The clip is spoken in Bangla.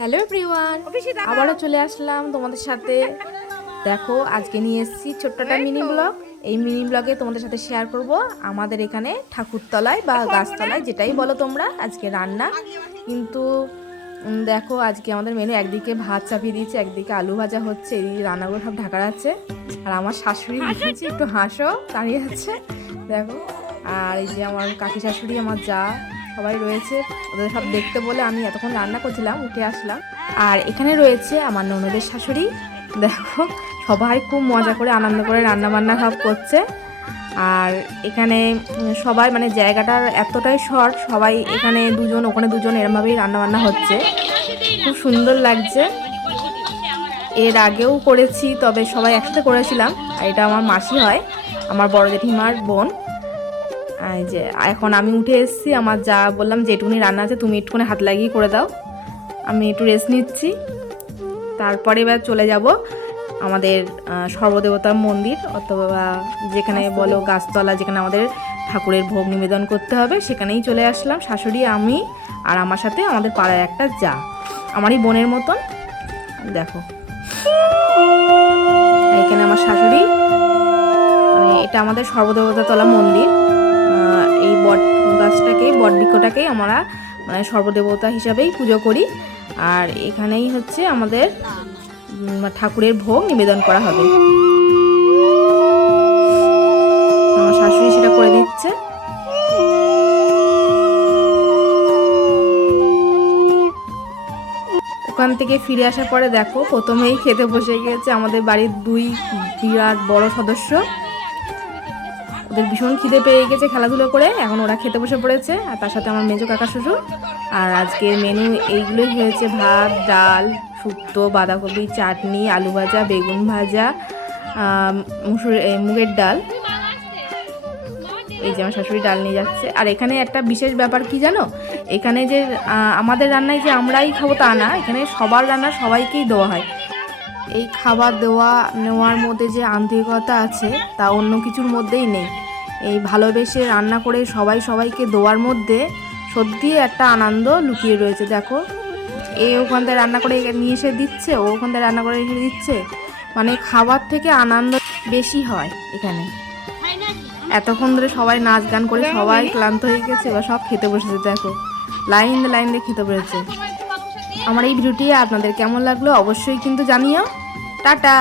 হ্যালো এভরিওয়ান আবারও চলে আসলাম তোমাদের সাথে। দেখো আজকে নিয়ে এসেছি ছোট্ট একটা মিনি ব্লগ এই মিনি ব্লগে তোমাদের সাথে শেয়ার করব আমাদের এখানে ঠাকুরতলায় বা গাছতলায় যেটাই বলো তোমরা আজকে রান্না। কিন্তু দেখো আজকে আমাদের মেনু একদিকে ভাত চাপিয়ে দিয়েছে একদিকে আলু ভাজা হচ্ছে এদিকে রান্নাগুলো সব ঢাকা আছে। আর আমার শাশুড়ি বসেছে একটু হাসো দাঁড়িয়ে আছে। দেখো আর এই যে আমার কাকি শাশুড়ি আমার যা। সবাই রয়েছে। ওদের সব দেখতে বলে আমি এতক্ষণ রান্না করছিলাম, উঠে আসলাম। আর এখানে রয়েছে আমার ননদের শাশুড়ি। দেখো, সবাই খুব মজা করে আনন্দ করে রান্না বান্না সব করছে। আর এখানে সবাই মানে জায়গাটার এতটাই শর্ট, সবাই এখানে দুজন, ওখানে দুজন এরমভাবেই রান্না বান্না হচ্ছে। খুব সুন্দর লাগছে। এর আগেও করেছি, তবে সবাই একসাথে করেছিলাম। আর এটা আমার মাসি হয়, আমার বড় জেঠিমার বোন। যে এখন আমি উঠে এসেছি আমার যা বললাম যে একটুখানি রান্না আছে তুমি একটুখানি হাত লাগিয়ে করে দাও। আমি একটু রেস্ট নিচ্ছি। তারপরে এবার চলে যাব আমাদের সর্বদেবতার মন্দির অথবা যেখানে বলো গাছতলা যেখানে আমাদের ঠাকুরের ভোগ নিবেদন করতে হবে সেখানেই চলে আসলাম। শাশুড়ি আমি আর আমার সাথে আমাদের পাড়ায় একটা যা আমারই বোনের মতন। দেখো। এখানে আমার শাশুড়ি। মানে এটা আমাদের সর্বদেবতাতলা মন্দির। এই বট গাছটাকে, বট বৃক্ষটাকেই আমরা মানে সর্বদেবতা হিসাবেই পুজো করি। আর এখানেই হচ্ছে আমাদের ঠাকুরের ভোগ নিবেদন করা হবে। আমার শাশুড়ি সেটা করে দিচ্ছে। ওখান থেকে ফিরে আসার পরে দেখো, প্রথমেই খেতে বসে গেছে আমাদের বাড়ির দুই বিরাট বড় সদস্য। ওদের ভীষণ খিদে পেয়ে গেছে খেলাধুলো করে। এখন ওরা খেতে বসে পড়েছে, আর তার সাথে আমার মেজো কাকা শ্বশুর। আর আজকের মেনু এইগুলোই হয়েছে ভাত, ডাল, শুক্তো, বাঁধাকপি, চাটনি, আলু ভাজা, বেগুন ভাজা মুসুর মুগের ডাল। এই যে আমার শাশুড়ি ডাল নিয়ে যাচ্ছে। আর এখানে একটা বিশেষ ব্যাপার কি জানো? এখানে যে আমাদের রান্নায় যে আমরাই খাব তা না, এখানে সবার রান্না সবাইকেই দেওয়া হয়। এই খাবার দেওয়া, নেওয়ার মধ্যে যে আন্তরিকতা আছে, তা অন্য কিছুর মধ্যেই নেই। এই ভালোবেসে রান্না করে সবাই সবাইকে দেওয়ার মধ্যে সত্যি একটা আনন্দ লুকিয়ে রয়েছে, দেখো। এ ওখান থেকে রান্না করে নিয়ে এসে দিচ্ছে, ও ওখান থেকে রান্না করে এসে দিচ্ছে। মানে খাবার থেকে আনন্দ বেশি হয় এখানে। এতক্ষণ ধরে সবাই নাচ গান করে সবাই ক্লান্ত হয়ে গেছে বা সব খেতে বসেছে, দেখো। লাইন লাইন দিয়ে খেতে বসেছে। আমার এই ভিডিওটি আপনাদের কেমন লাগল অবশ্যই কিন্তু জানিও। টাটা!